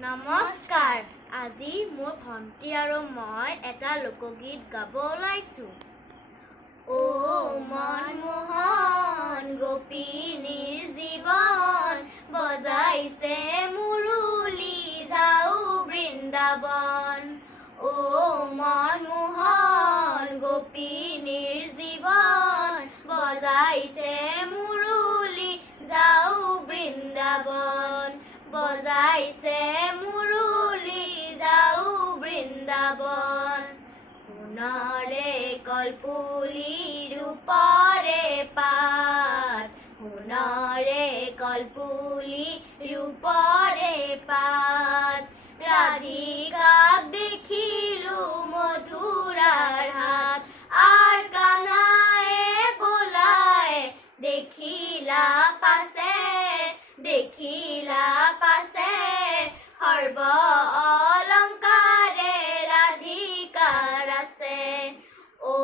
নমস্কাৰ। আজি মোৰ ভণ্টি আৰু মই এটা লোকগীত গাব ওলাইছো। ও মনমোহন গোপিনীৰ জীৱন, বজাইছে মুৰুলী যাও বৃন্দাবন। ও মনমোহন গোপিনীৰ জীৱন, বজাইছে মুৰুলী যাও বৃন্দাবন। বজাইছে মুৰুলী যাও বৃন্দাবন। সোণৰে কলপুলি ৰূপৰে পাত, সোণৰে কলপুলি ৰূপৰে পাত। ৰাধিকাক দেখিলো মধুৰাৰ হাত, আৰ কানায়ে বোলায় দেখিলা পাছে, দেখিলা পাছে। সৰ্ব অলংকাৰে ৰাধিকাৰ আছে। ও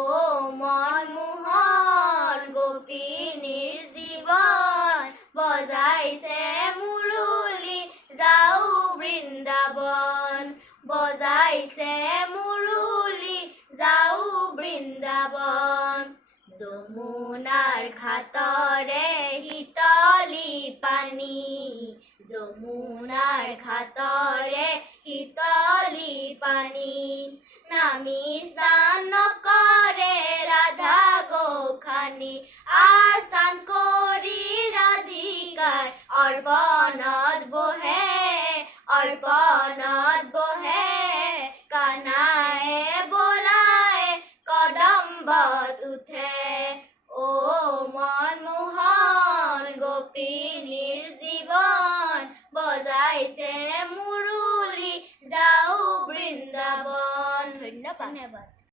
মনমোহন গোপিনীৰ জীৱন, বজাইছে মুৰুলী যাও বৃন্দাবন। বজাইছে মুৰুলী যাও বৃন্দাবন। যমুনাৰ ঘাটৰে শীতলী পানী, যমুনাৰ ঘাটৰে শীতলী পানী। নামি স্নান নকৰে ৰাধা গোসানী, আৰ স্নান কৰি ৰাধিকাই অৰ্পণত বহে, অৰ্পণত বহে। কানায়ে বোলায় কদম্বত উঠে। ও মনমোহন গোপিনীৰ জীৱন, বজাইছে মুৰুলী যাও বৃন্দাবন। ধন্যবাদ।